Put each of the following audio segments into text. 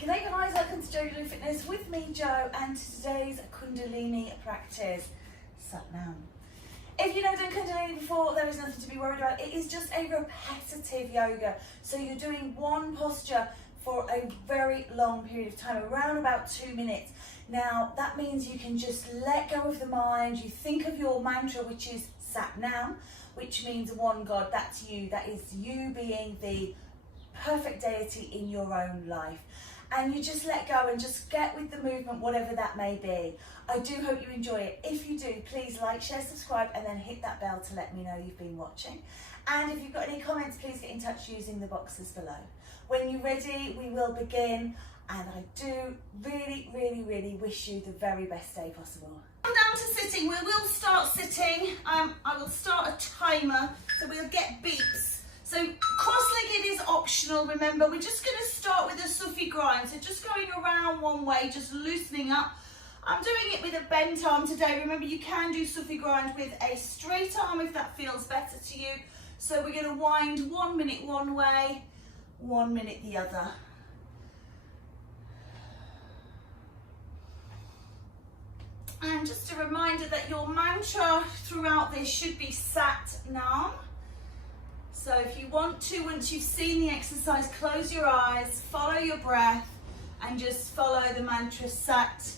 G'day guys, welcome to Jojo Fitness with me, Jo, and today's Kundalini practice, Satnam. If you've never done Kundalini before, there is nothing to be worried about. It is just a repetitive yoga. So you're doing one posture for a very long period of time, around about 2 minutes. Now, that means you can just let go of the mind. You think of your mantra, which is Satnam, which means one God. That's you. That is you being the perfect deity in your own life. And you just let go and just get with the movement, whatever that may be. I do hope you enjoy it. If you do, please like, share, subscribe, and then hit that bell to let me know you've been watching. And if you've got any comments, please get in touch using the boxes below. When you're ready, we will begin. And I do really wish you the very best day possible. Come down to sitting. We will start sitting. I will start a timer, so we'll get beeps. So cross-legged is optional, remember. We're just going to start with a Sufi grind. So just going around one way, just loosening up. I'm doing it with a bent arm today. Remember, you can do Sufi grind with a straight arm if that feels better to you. So we're going to wind 1 minute one way, 1 minute the other. And just a reminder that your mantra throughout this should be Sat Nam. So if you want to, once you've seen the exercise, close your eyes, follow your breath, and just follow the mantra Sat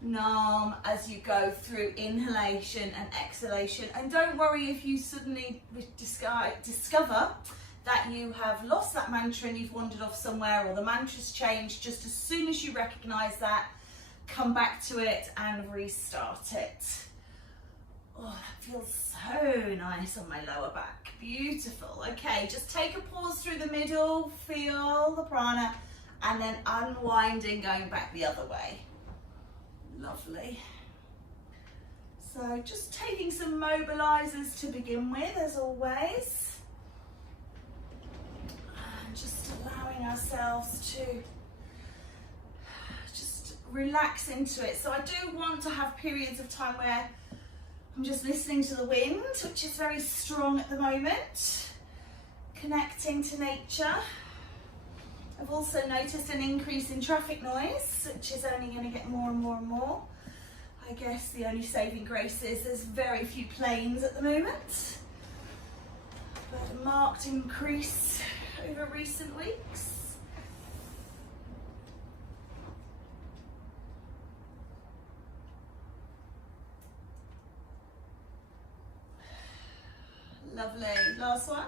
Nam as you go through inhalation and exhalation. And don't worry if you suddenly discover that you have lost that mantra and you've wandered off somewhere, or the mantra's changed. Just as soon as you recognize that, come back to it and restart it. Oh, that feels so nice on my lower back. Beautiful. Okay, just take a pause through the middle, feel the prana, and then unwinding, going back the other way. Lovely. So just taking some mobilizers to begin with, as always. And just allowing ourselves to just relax into it. So I do want to have periods of time where I'm just listening to the wind, which is very strong at the moment, connecting to nature. I've also noticed an increase in traffic noise, which is only going to get more and more and more. I guess the only saving grace is there's very few planes at the moment, but a marked increase over recent weeks. Lovely, last one.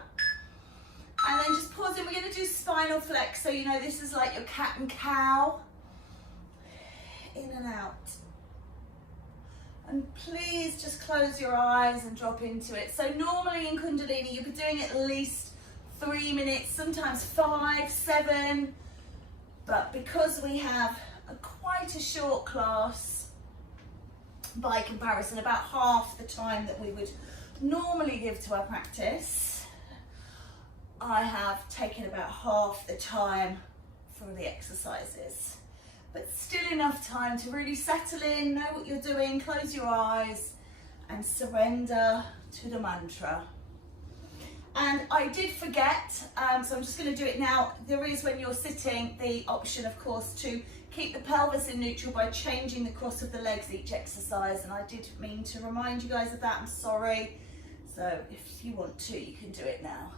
And then just pause in, we're going to do spinal flex. So you know this is like your cat and cow. In and out. And please just close your eyes and drop into it. So normally in Kundalini you'll be doing at least 3 minutes, sometimes 5, 7. But because we have quite a short class, by comparison, about half the time that we would normally give to our practice, I have taken about half the time for the exercises, but still enough time to really settle in, know what you're doing, close your eyes and surrender to the mantra. And I did forget, so I'm just going to do it now. There is, when you're sitting, the option of course to keep the pelvis in neutral by changing the cross of the legs each exercise, and I did mean to remind you guys of that. I'm sorry. So if you want to, you can do it now.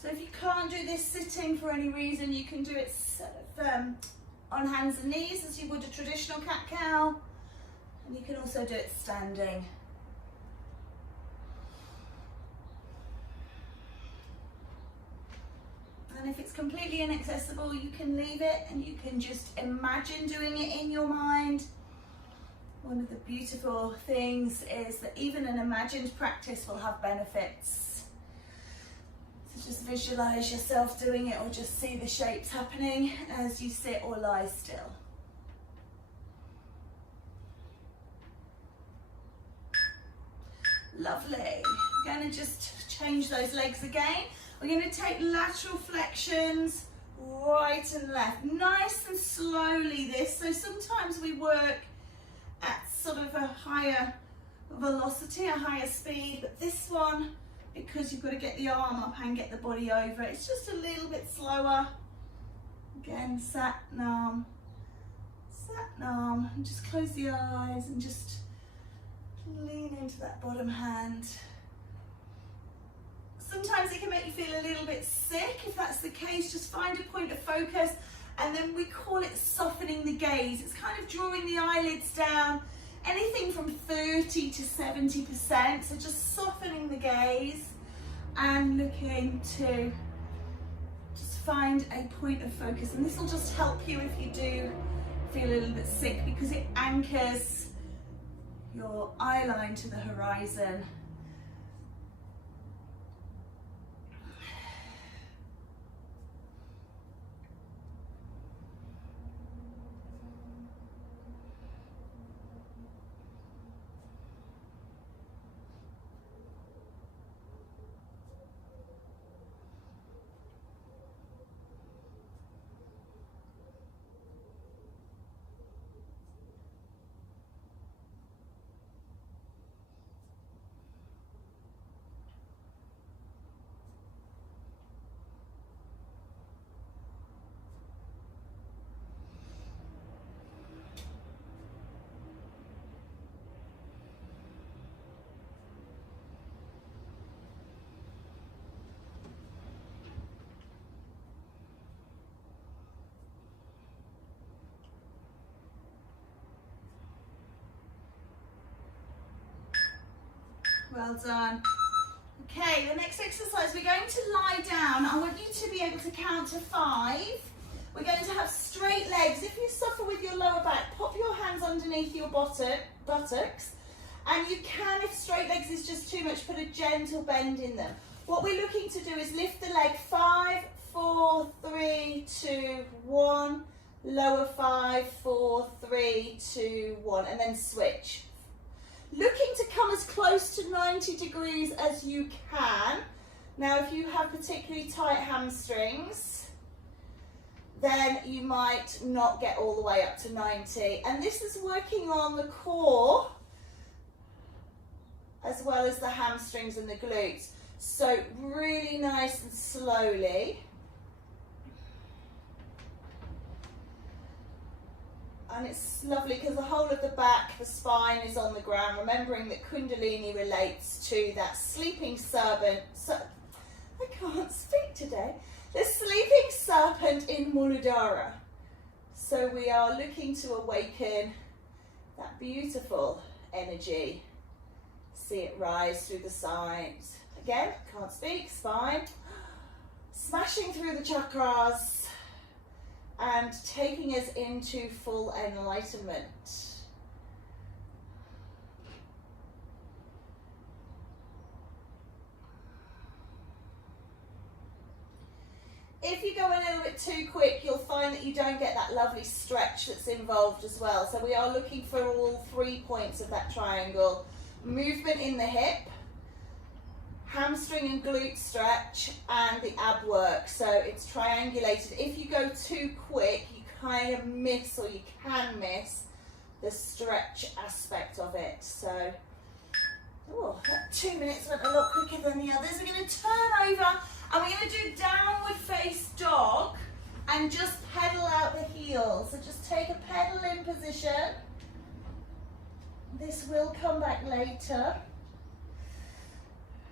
So if you can't do this sitting for any reason, you can do it sort of, on hands and knees as you would a traditional cat-cow. And you can also do it standing. And if it's completely inaccessible, you can leave it and you can just imagine doing it in your mind. One of the beautiful things is that even an imagined practice will have benefits. So just visualize yourself doing it, or just see the shapes happening as you sit or lie still. Lovely. I'm going to just change those legs again. We're going to take lateral flexions, right and left, nice and slowly this. So sometimes we work at sort of a higher velocity, a higher speed, but this one, because you've got to get the arm up and get the body over, it's just a little bit slower. Again, Sat Nam, and just close the eyes and just lean into that bottom hand. Sometimes it can make you feel a little bit sick. If that's the case, just find a point of focus, and then we call it softening the gaze. It's kind of drawing the eyelids down, anything from 30 to 70%. So just softening the gaze and looking to just find a point of focus. And this will just help you if you do feel a little bit sick, because it anchors your eye line to the horizon. Well done. Okay, the next exercise, we're going to lie down. I want you to be able to count to 5. We're going to have straight legs. If you suffer with your lower back, pop your hands underneath your buttocks. And you can, if straight legs is just too much, put a gentle bend in them. What we're looking to do is lift the leg 5, 4, 3, 2, 1. Lower 5, 4, 3, 2, 1. And then switch. Looking to come as close to 90 degrees as you can. Now, if you have particularly tight hamstrings, then you might not get all the way up to 90. And this is working on the core as well as the hamstrings and the glutes. So really nice and slowly. And it's lovely because the whole of the back, the spine is on the ground, remembering that Kundalini relates to that sleeping serpent. I can't speak today. The sleeping serpent in Muladhara. So we are looking to awaken that beautiful energy. See it rise through the sides. Again, can't speak, spine. Smashing through the chakras and taking us into full enlightenment. If you go a little bit too quick, you'll find that you don't get that lovely stretch that's involved as well. So we are looking for all 3 points of that triangle. Movement in the hip, hamstring and glute stretch, and the ab work. So it's triangulated. If you go too quick, you kind of miss, or you can miss, the stretch aspect of it. So, oh, that 2 minutes went a lot quicker than the others. We're going to turn over and we're going to do downward face dog and just pedal out the heels. So just take a pedal in position. This will come back later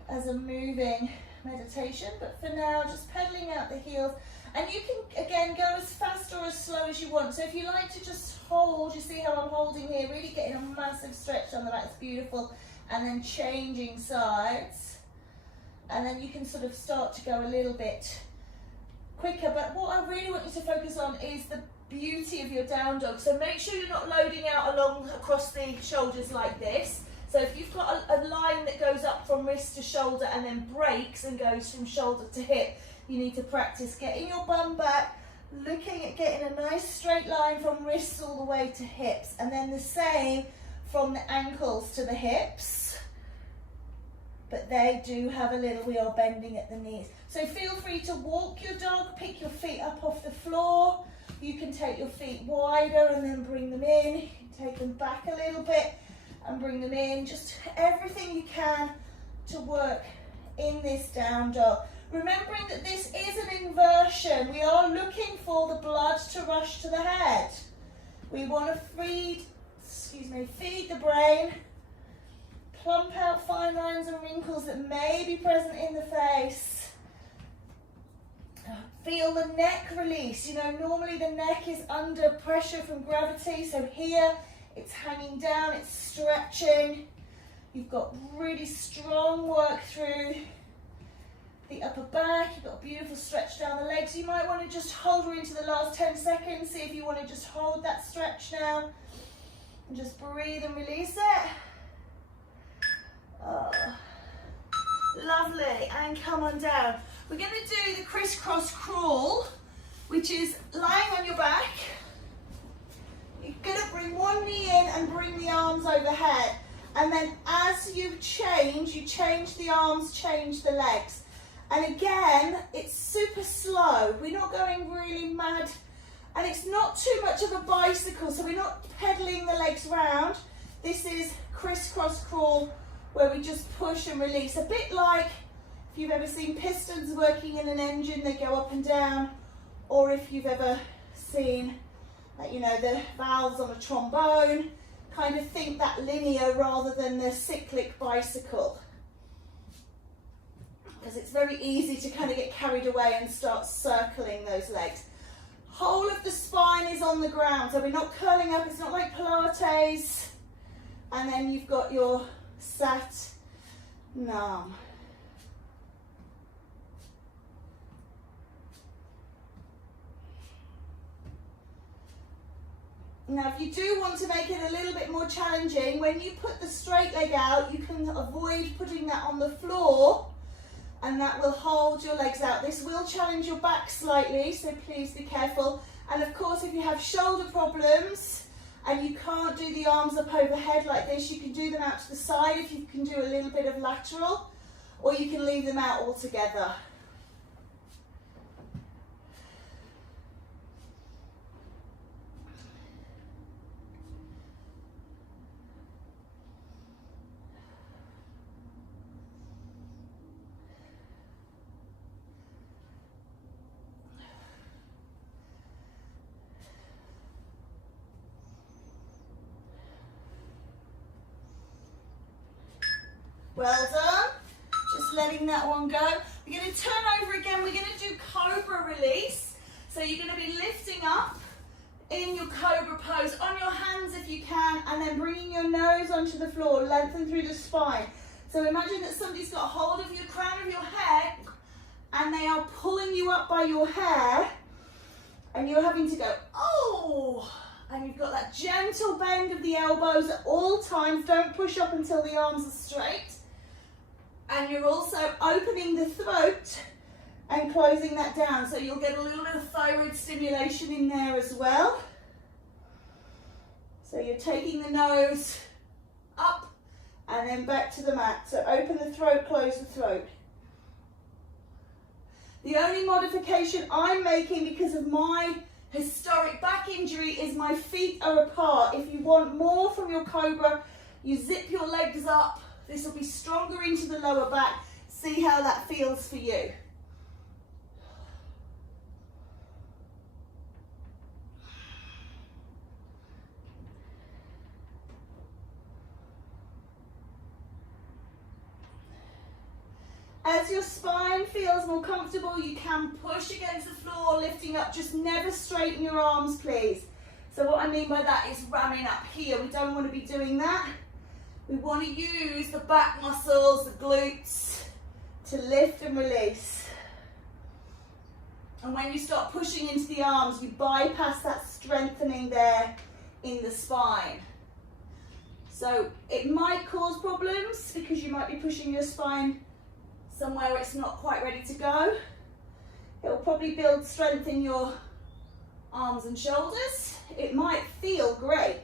as a moving meditation, but for now, just pedaling out the heels. And you can, again, go as fast or as slow as you want. So if you like to just hold, you see how I'm holding here, really getting a massive stretch on the back, it's beautiful. And then changing sides. And then you can sort of start to go a little bit quicker. But what I really want you to focus on is the beauty of your down dog. So make sure you're not loading out along across the shoulders like this. So if you've got a line that goes up from wrist to shoulder and then breaks and goes from shoulder to hip, you need to practice getting your bum back, looking at getting a nice straight line from wrists all the way to hips, and then the same from the ankles to the hips. but they do have a little, we are bending at the knees. So feel free to walk your dog, pick your feet up off the floor. You can take your feet wider and then bring them in. You can take them back a little bit and bring them in. Just everything you can to work in this down dog. Remembering that this is an inversion. We are looking for the blood to rush to the head. We want to feed the brain, plump out fine lines and wrinkles that may be present in the face. Feel the neck release. You know, normally the neck is under pressure from gravity, so here it's hanging down, it's stretching. You've got really strong work through the upper back. You've got a beautiful stretch down the legs. You might want to just hold her into the last 10 seconds. See if you want to just hold that stretch now. And just breathe and release it. Oh, lovely. And come on down. We're going to do the crisscross crawl, which is lying on your back. You're going to bring one knee in and bring the arms overhead. And then as you change the arms, change the legs. And again, it's super slow. We're not going really mad. And it's not too much of a bicycle, so we're not pedaling the legs round. This is crisscross crawl, where we just push and release. A bit like if you've ever seen pistons working in an engine, they go up and down. Or if you've ever seen, you know, the valves on a trombone. Kind of think that linear rather than the cyclic bicycle. Because it's very easy to kind of get carried away and start circling those legs. Whole of the spine is on the ground, so we're not curling up, it's not like Pilates. And then you've got your sat nam. Now, if you do want to make it a little bit more challenging, when you put the straight leg out, you can avoid putting that on the floor, and that will hold your legs out. This will challenge your back slightly, so please be careful. And of course, if you have shoulder problems and you can't do the arms up overhead like this, you can do them out to the side if you can do a little bit of lateral, or you can leave them out altogether. Well done. Just letting that one go. We're going to turn over again. We're going to do cobra release. So you're going to be lifting up in your cobra pose on your hands if you can, and then bringing your nose onto the floor, lengthen through the spine. So imagine that somebody's got hold of your crown of your head and they are pulling you up by your hair, and you're having to go, oh, and you've got that gentle bend of the elbows at all times. Don't push up until the arms are straight. And you're also opening the throat and closing that down. So you'll get a little bit of thyroid stimulation in there as well. So you're taking the nose up and then back to the mat. So open the throat, close the throat. The only modification I'm making because of my historic back injury is my feet are apart. If you want more from your cobra, you zip your legs up. This will be stronger into the lower back. See how that feels for you. As your spine feels more comfortable, you can push against the floor, lifting up. Just never straighten your arms, please. So what I mean by that is ramming up here. We don't want to be doing that. We want to use the back muscles, the glutes, to lift and release. And when you start pushing into the arms, you bypass that strengthening there in the spine. So it might cause problems because you might be pushing your spine somewhere it's not quite ready to go. It will probably build strength in your arms and shoulders. It might feel great,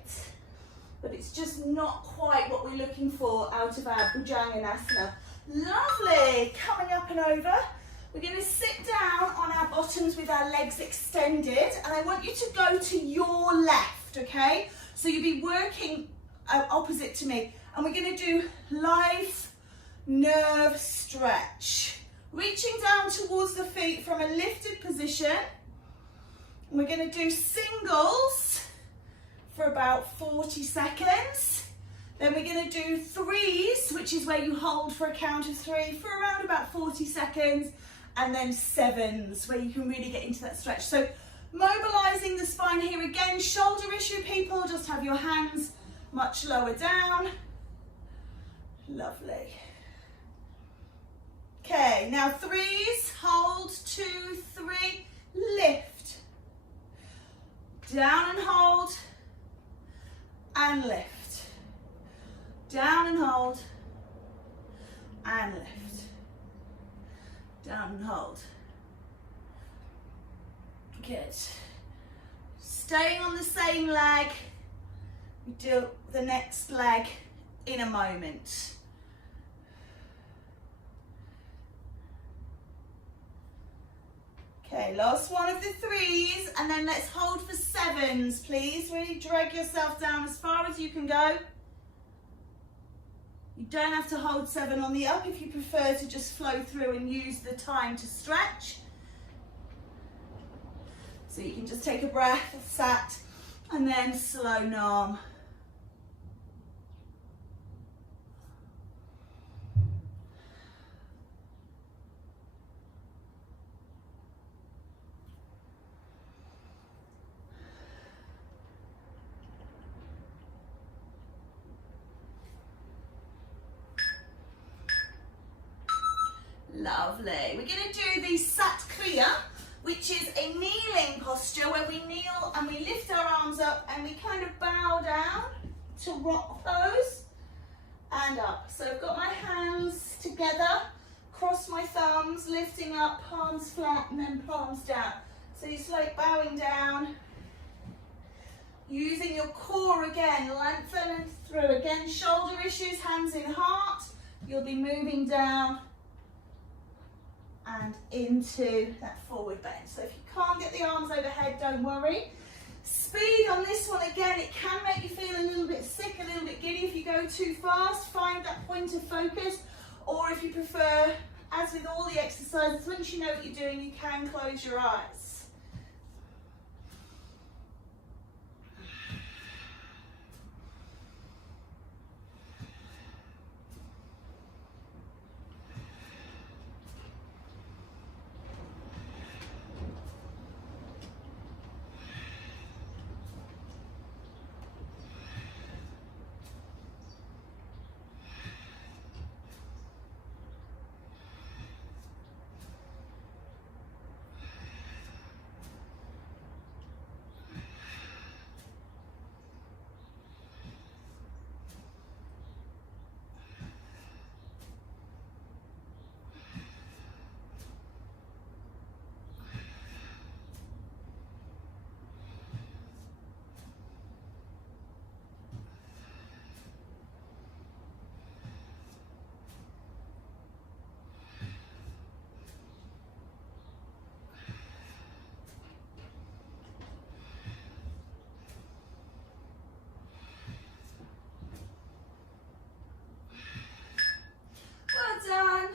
but it's just not quite what we're looking for out of our Bhujanganasana. Lovely. Coming up and over. We're going to sit down on our bottoms with our legs extended, and I want you to go to your left, okay? So you'll be working opposite to me, and we're going to do life nerve stretch. Reaching down towards the feet from a lifted position. We're going to do singles for about 40 seconds. Then we're going to do threes, which is where you hold for a count of 3 for around about 40 seconds. And then sevens, where you can really get into that stretch. So mobilizing the spine here again. Shoulder issue people, just have your hands much lower down. Lovely. Okay, now threes, hold, 2, 3, lift. Down and hold, and lift. Down and hold, and lift. Down and hold. Good. Staying on the same leg, we do the next leg in a moment. Okay, last one of the threes, and then let's hold for sevens, please. Really drag yourself down as far as you can go. You don't have to hold 7 on the up if you prefer to just flow through and use the time to stretch. So you can just take a breath, sat, and then slow nam. Lovely. We're going to do the Sat Kriya, which is a kneeling posture where we kneel and we lift our arms up and we kind of bow down to rock those and up. So I've got my hands together, cross my thumbs, lifting up, palms flat and then palms down. So you're like bowing down, using your core again, lengthen and through. Again, shoulder issues, hands in heart. You'll be moving down and into that forward bend. So if you can't get the arms overhead, don't worry. Speed on this one, again, it can make you feel a little bit sick, a little bit giddy if you go too fast. Find that point of focus, or if you prefer, as with all the exercises, once you know what you're doing, you can close your eyes. Done.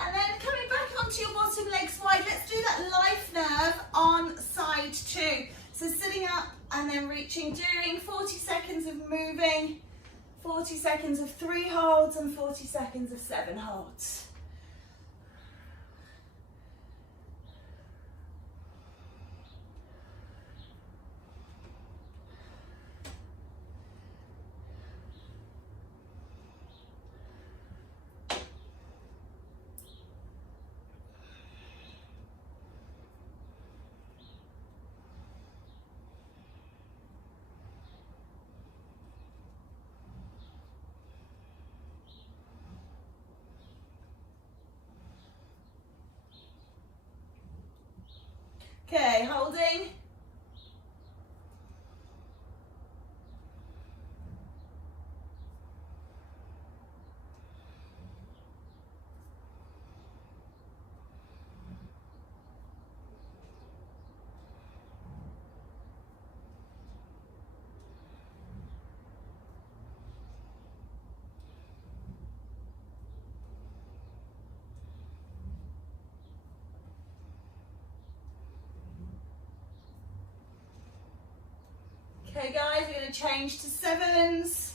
And then coming back onto your bottom legs wide, let's do that life nerve on side 2. So sitting up and then reaching, doing 40 seconds of moving, 40 seconds of 3 holds and 40 seconds of 7 holds. Okay, holding. Okay guys, we're going to change to 7s.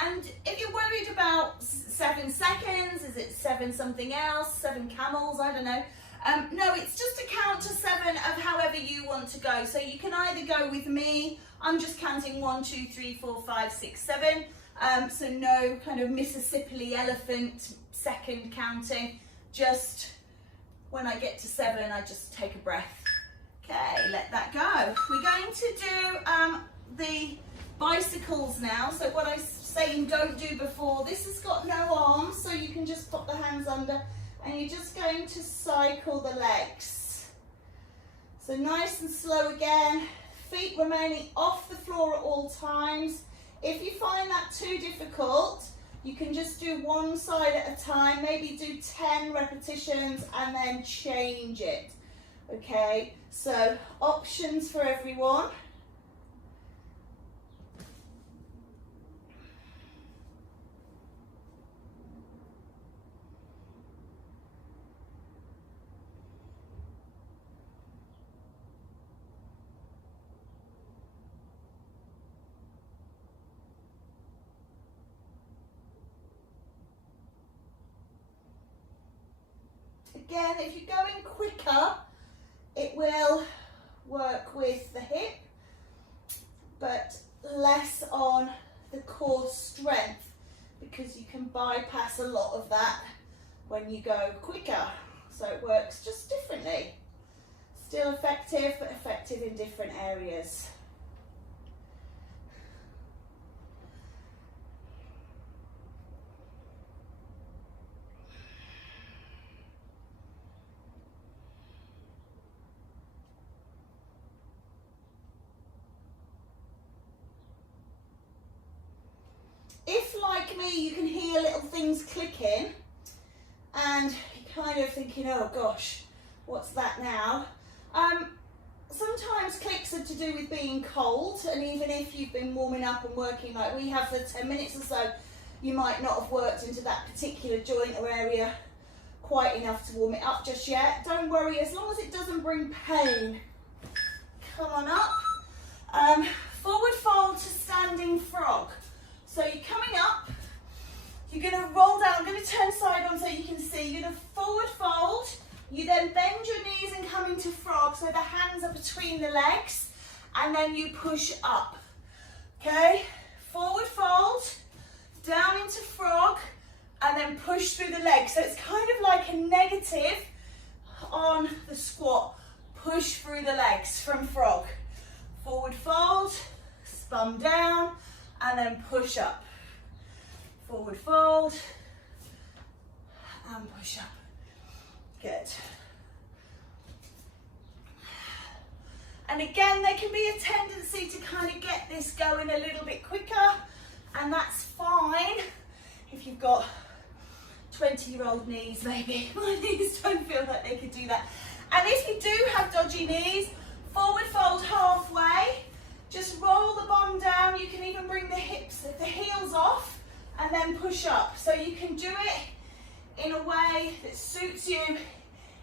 And if you're worried about 7 seconds, is it 7 something else, 7 camels, I don't know. No, it's just a count to 7 of however you want to go. So you can either go with me, I'm just counting 1, 2, 3, 4, 5, 6, 7. So no kind of Mississippi elephant second counting. Just when I get to 7, I just take a breath. Okay, let that go. We're going to do the bicycles now. So what I was saying don't do before, this has got no arms, so you can just put the hands under and you're just going to cycle the legs. So nice and slow again, feet remaining off the floor at all times. If you find that too difficult, you can just do one side at a time, maybe do 10 repetitions and then change it. Okay, so options for everyone. Again, if you're going quicker, it will work with the hip, but less on the core strength because you can bypass a lot of that when you go quicker. So it works just differently. Still effective, but effective in different areas. If, like me, you can hear little things clicking and you're kind of thinking, oh gosh, what's that now? Sometimes clicks are to do with being cold, and even if you've been warming up and working like we have for 10 minutes or so, you might not have worked into that particular joint or area quite enough to warm it up just yet. Don't worry, as long as it doesn't bring pain. Come on up. Forward fold to standing frog. So you're coming up, you're going to roll down, I'm going to turn side on so you can see, you're going to forward fold, you then bend your knees and come into frog, so the hands are between the legs, and then you push up, okay? Forward fold, down into frog, and then push through the legs. So it's kind of like a negative on the squat, push through the legs from frog. Forward fold, spun down, and then push up. Forward fold, and push up. Good. And again, there can be a tendency to kind of get this going a little bit quicker, and that's fine if you've got 20-year-old knees maybe. My knees don't feel like they could do that. And if you do have dodgy knees, forward fold halfway, just roll the bum down. You can even bring the hips, the heels off, and then push up. So you can do it in a way that suits you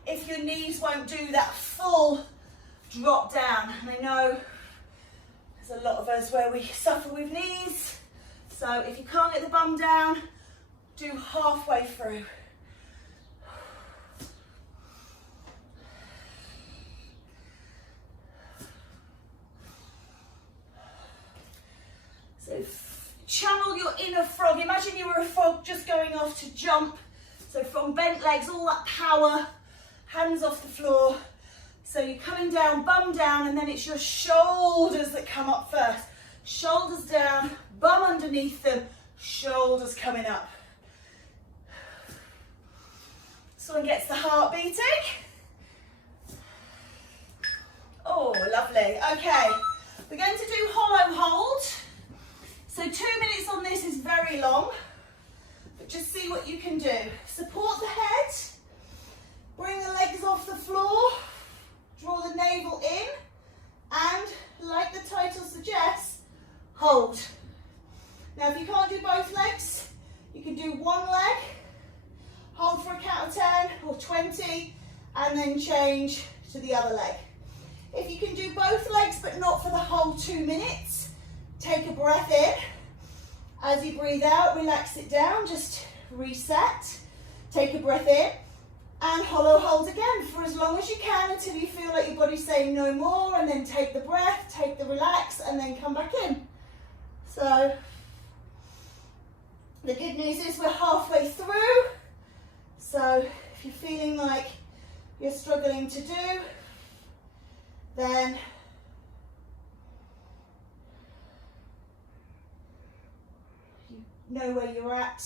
if your knees won't do that full drop down. And I know there's a lot of us where we suffer with knees. So if you can't get the bum down, do halfway through. So channel your inner frog. Imagine you were a frog just going off to jump. So from bent legs, all that power, hands off the floor. So you're coming down, bum down, and then it's your shoulders that come up first. Shoulders down, bum underneath them, shoulders coming up. Someone gets the heart beating. Oh, lovely. Okay, we're going to do hollow hold. So 2 minutes on this is very long, but just see what you can do. Support the head, bring the legs off the floor, draw the navel in, and like the title suggests, hold. Now if you can't do both legs, you can do one leg, hold for a count or 20, and then change to the other leg. If you can do both legs but not for the whole 2 minutes, take a breath in. As you breathe out, relax it down, just reset. Take a breath in and hollow hold again for as long as you can until you feel like your body's saying no more, and then take the breath, take the relax, and then come back in. So the good news is we're halfway through. So if you're feeling like you're struggling to do, then you know where you're at.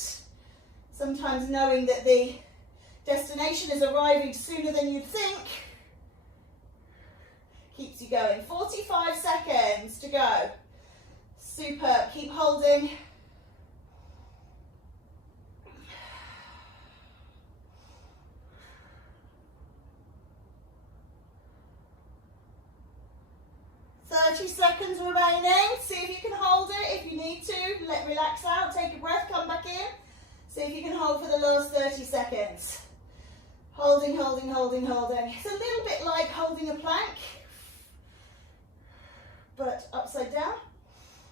Sometimes knowing that the destination is arriving sooner than you'd think keeps you going. 45 seconds to go. Superb. Keep holding. Seconds remaining. See if you can hold it. If you need to, relax out, take a breath, come back in. See if you can hold for the last 30 seconds. Holding, holding, holding, holding. It's a little bit like holding a plank, but upside down.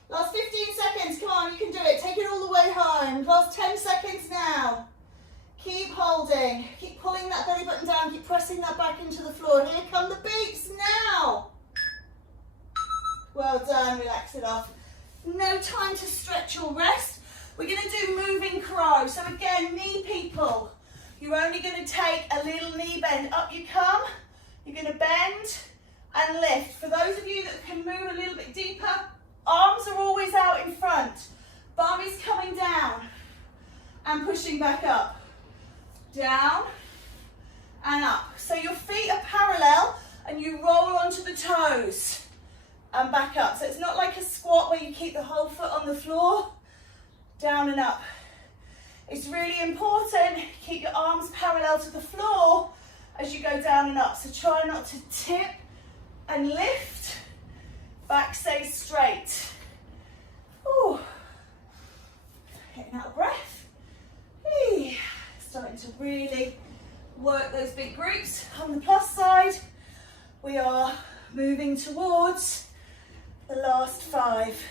Last 15 seconds, come on, you can do it. Take it all the way home. Last 10 seconds now. Keep holding. Keep pulling that belly button down. Keep pressing that back into the floor. Here come the beeps now. Well done, relax it off. No time to stretch or rest. We're going to do moving crow. So again, knee people. You're only going to take a little knee bend. Up you come. You're going to bend and lift. For those of you that can move a little bit deeper, arms are always out in front. Bum is coming down and pushing back up. Down and up. So your feet are parallel and you roll onto the toes. And back up. So it's not like a squat where you keep the whole foot on the floor. Down and up. It's really important, keep your arms parallel to the floor as you go down and up. So try not to tip and lift. Back stays straight. Ooh. Getting out of breath. Eee. Starting to really work those big glutes. On the plus side, we are moving towards the last 5.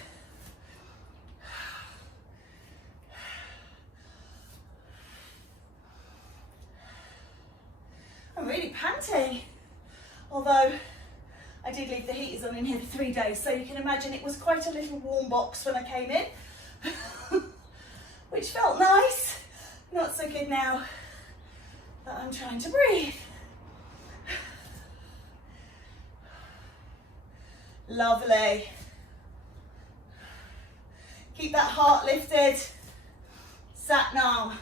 I'm really panting, although I did leave the heaters on in here for 3 days, so you can imagine it was quite a little warm box when I came in, which felt nice. Not so good now that I'm trying to breathe. Lovely. Keep that heart lifted. Sat Nam.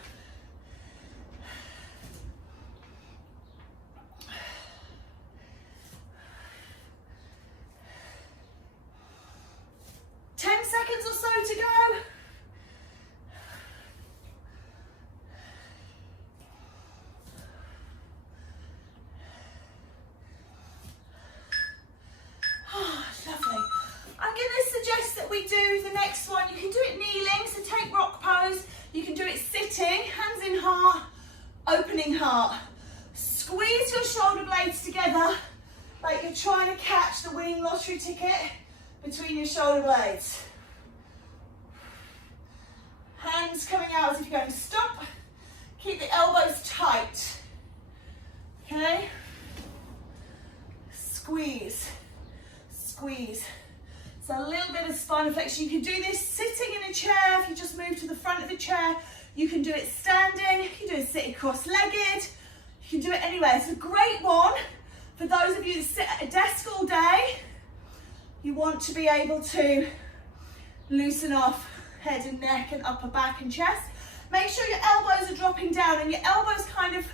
Seconds or so to go. Oh, lovely. I'm going to suggest that we do the next one. You can do it kneeling, so take rock pose. You can do it sitting, hands in heart, opening heart. Squeeze your shoulder blades together like you're trying to catch the winning lottery ticket between your shoulder blades. Hands coming out as if you're going to stop. Keep the elbows tight. Okay? Squeeze, squeeze. So a little bit of spinal flexion. You can do this sitting in a chair. If you just move to the front of the chair, you can do it standing. You can do it sitting cross-legged. You can do it anywhere. It's a great one for those of you that sit at a desk all day. You want to be able to loosen off head and neck and upper back and chest. Make sure your elbows are dropping down and your elbows kind of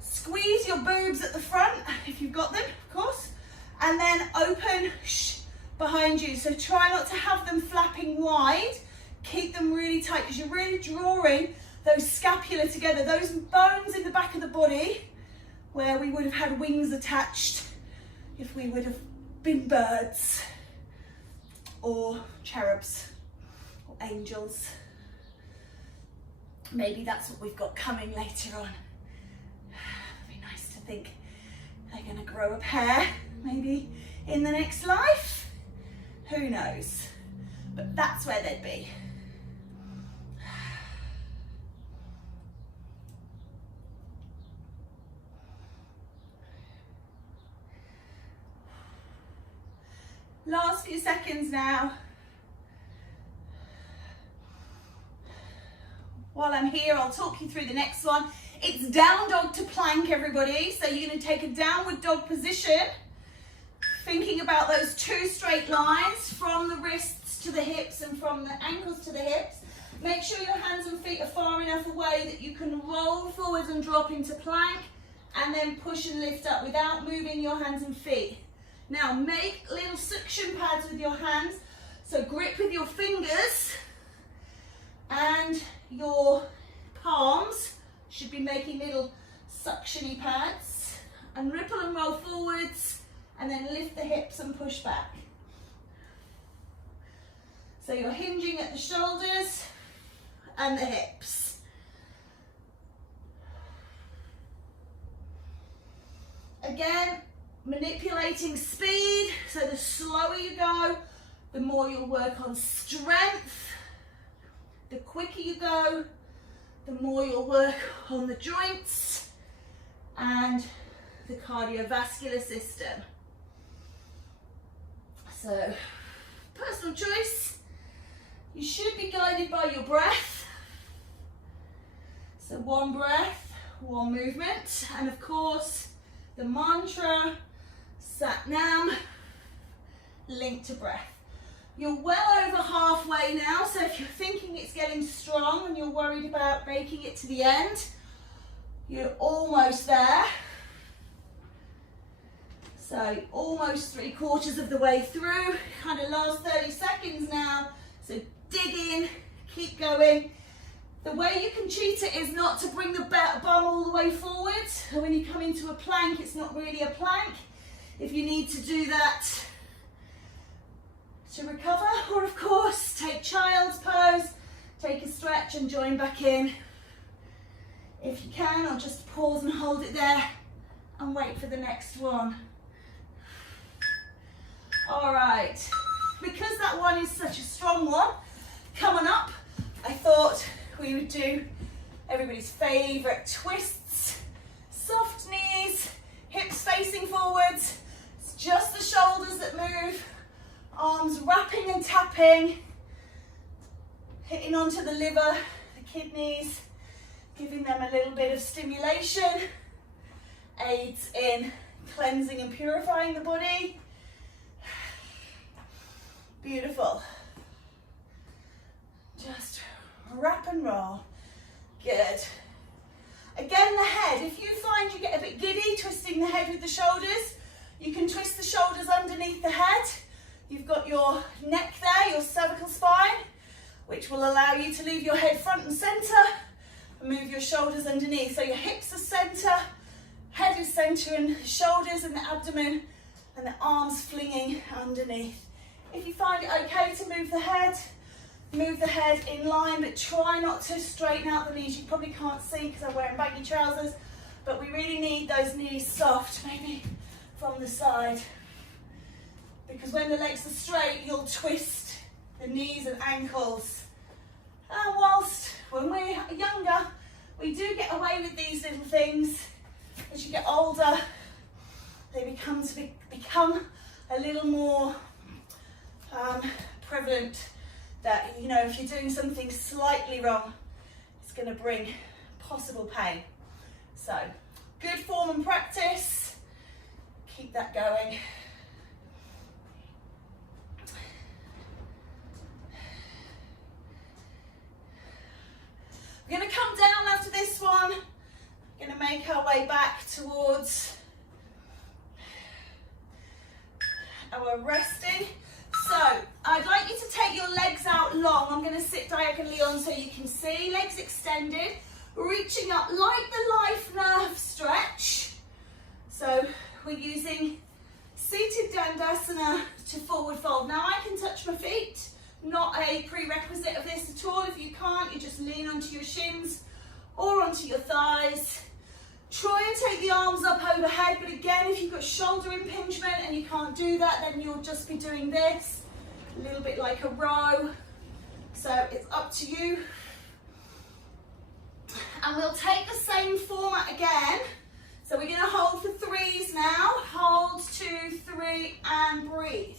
squeeze your boobs at the front, if you've got them, of course, and then open behind you. So try not to have them flapping wide. Keep them really tight because you're really drawing those scapula together, those bones in the back of the body where we would have had wings attached if we would have been birds or cherubs. Angels. Maybe that's what we've got coming later on. think they're going to grow a pair maybe in the next life. Who knows? But that's where they'd be. Last few seconds now. While I'm here, I'll talk you through the next one. It's down dog to plank, everybody. So you're going to take a downward dog position, thinking about those 2 straight lines from the wrists to the hips and from the ankles to the hips. Make sure your hands and feet are far enough away that you can roll forwards and drop into plank, and then push and lift up without moving your hands and feet. Now make little suction pads with your hands. So grip with your fingers, and your palms should be making little suctiony pads, and ripple and roll forwards, and then lift the hips and push back. So you're hinging at the shoulders and the hips. Again, manipulating speed, so the slower you go, the more you'll work on strength. The quicker you go, the more you'll work on the joints and the cardiovascular system. So, personal choice. You should be guided by your breath. So 1 breath, 1 movement, and of course, the mantra, Sat Nam, linked to breath. You're well over halfway now, so if you're thinking it's getting strong and you're worried about making it to the end, you're almost there. So almost 3/4 of the way through, kind of last 30 seconds now. So dig in, keep going. The way you can cheat it is not to bring the bum all the way forward. So when you come into a plank, it's not really a plank. If you need to do that to recover, or of course, take child's pose, take a stretch and join back in. If you can, or just pause and hold it there and wait for the next one. All right, because that one is such a strong one, coming up, I thought we would do everybody's favorite twists. Soft knees, hips facing forwards. It's just the shoulders that move. Arms wrapping and tapping, hitting onto the liver, the kidneys, giving them a little bit of stimulation, aids in cleansing and purifying the body. Beautiful. Just wrap and roll. Good. Again, the head. If you find you get a bit giddy twisting the head with the shoulders, you can twist the shoulders underneath the head. You've got your neck there, your cervical spine, which will allow you to leave your head front and center and move your shoulders underneath. So your hips are center, head is center, and the shoulders and the abdomen and the arms flinging underneath. If you find it okay to move the head in line, but try not to straighten out the knees. You probably can't see because I'm wearing baggy trousers, but we really need those knees soft, maybe from the side. Because when the legs are straight, you'll twist the knees and ankles. And whilst when we're younger, we do get away with these little things. As you get older, they become a little more prevalent, that, you know, if you're doing something slightly wrong, it's going to bring possible pain. So, good form and practice. Keep that going. We're going to come down after this one. We're going to make our way back towards our resting. So, I'd like you to take your legs out long. I'm going to sit diagonally on so you can see. Legs extended, reaching up like the life nerve stretch. So, we're using seated dandasana to forward fold. Now, I can touch my feet. Not a prerequisite of this at all. If you can't, you just lean onto your shins or onto your thighs. Try and take the arms up overhead, but again, if you've got shoulder impingement and you can't do that, then you'll just be doing this, a little bit like a row. So it's up to you. And we'll take the same format again. So we're going to hold for 3s now. Hold, 2, 3, and breathe.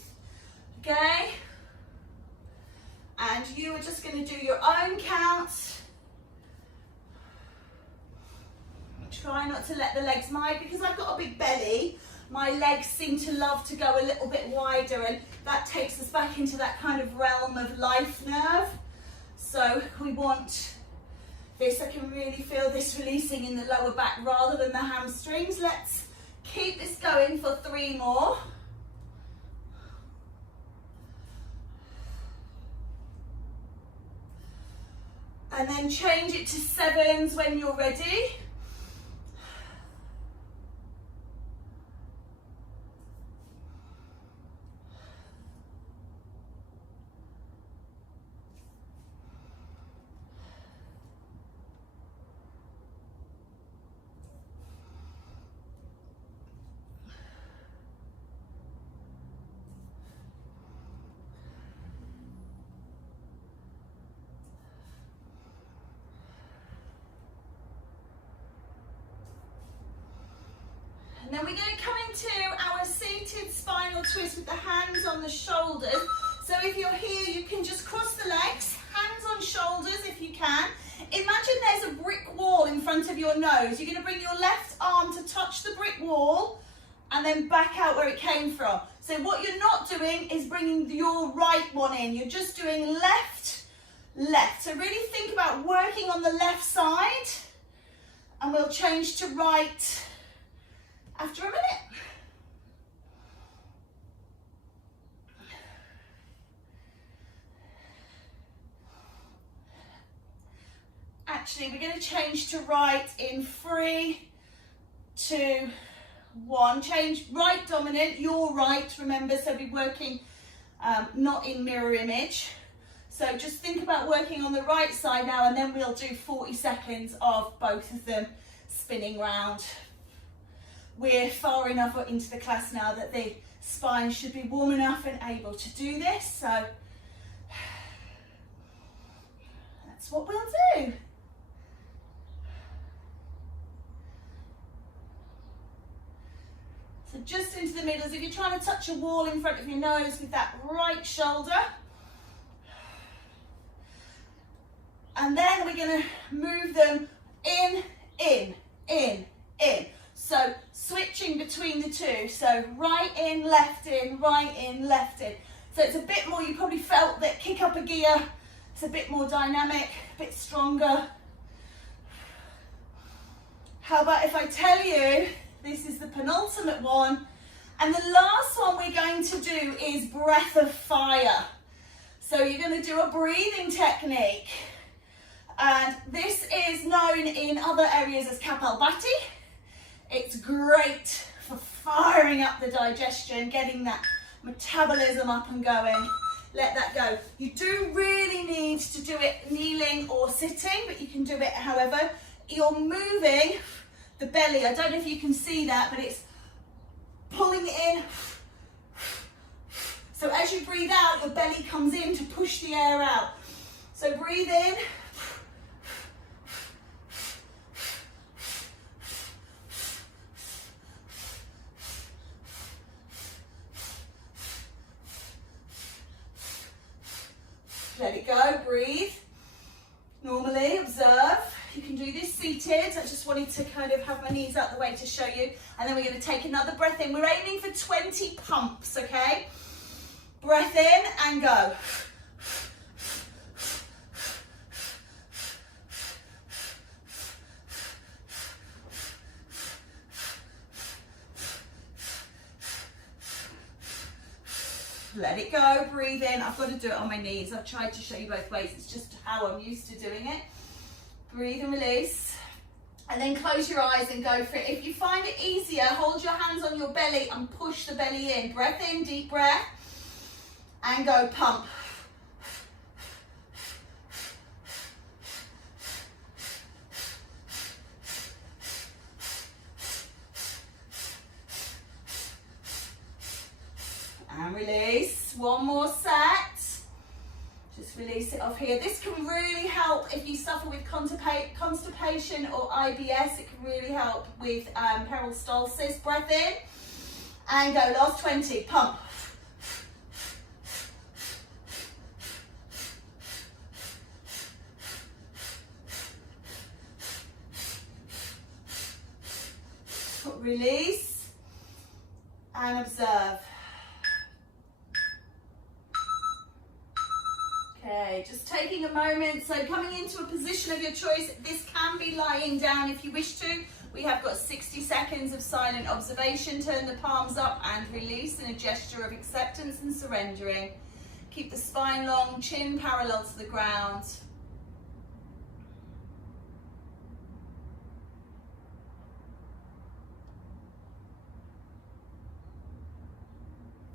Okay? And you are just going to do your own count. Try not to let the legs move, because I've got a big belly. My legs seem to love to go a little bit wider, and that takes us back into that kind of realm of life nerve. So we want this. I can really feel this releasing in the lower back rather than the hamstrings. Let's keep this going for 3 more. And then change it to 7s when you're ready. And then we're going to come into our seated spinal twist with the hands on the shoulders. So if you're here, you can just cross the legs, hands on shoulders if you can. Imagine there's a brick wall in front of your nose. You're going to bring your left arm to touch the brick wall and then back out where it came from. So what you're not doing is bringing your right one in. You're just doing left, left. So really think about working on the left side, and we'll change to right after a minute. Actually, we're going to change to right in 3, 2, 1. Change right dominant, your right, remember, so we're working not in mirror image. So just think about working on the right side now, and then we'll do 40 seconds of both of them spinning round. We're far enough into the class now that the spine should be warm enough and able to do this, so that's what we'll do. So just into the middle, as if you're trying to touch a wall in front of your nose with that right shoulder. And then we're going to move them in, in, in, in. So switching between the two. So right in, left in, right in, left in. So it's a bit more, you probably felt that kick up a gear. It's a bit more dynamic, a bit stronger. How about if I tell you, this is the penultimate one, and the last one we're going to do is breath of fire. So you're going to do a breathing technique. And this is known in other areas as Kapalbhati. It's great for firing up the digestion, getting that metabolism up and going. Let that go. You do really need to do it kneeling or sitting, but you can do it however. You're moving the belly. I don't know if you can see that, but it's pulling it in. So as you breathe out, your belly comes in to push the air out. So breathe in. Let it go, breathe. Normally, observe. You can do this seated. I just wanted to kind of have my knees out the way to show you. And then we're going to take another breath in. We're aiming for 20 pumps, okay? Breath in and go. Let it go, breathe in. I've got to do it on my knees. I've tried to show you both ways. It's just how I'm used to doing it. Breathe and release. And then close your eyes and go for it. If you find it easier, hold your hands on your belly and push the belly in. Breath in, deep breath. And go, pump. release. One more set. Just release it off here. This can really help if you suffer with constipation or IBS. It can really help with peristalsis. Breath in and go. Last 20. Pump. Release and observe. Okay, just taking a moment. So coming into a position of your choice. This can be lying down if you wish to. We have got 60 seconds of silent observation. Turn the palms up and release in a gesture of acceptance and surrendering. Keep the spine long, chin parallel to the ground.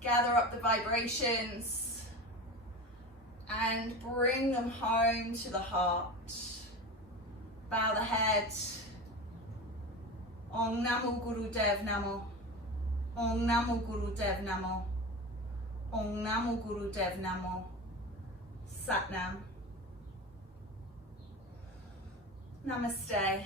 Gather up the vibrations and bring them home to the heart. Bow the head. Om Namo Guru Dev Namo. Om Namo Guru Dev Namo. Om Namo Guru Dev Namo. Sat Nam. Namaste.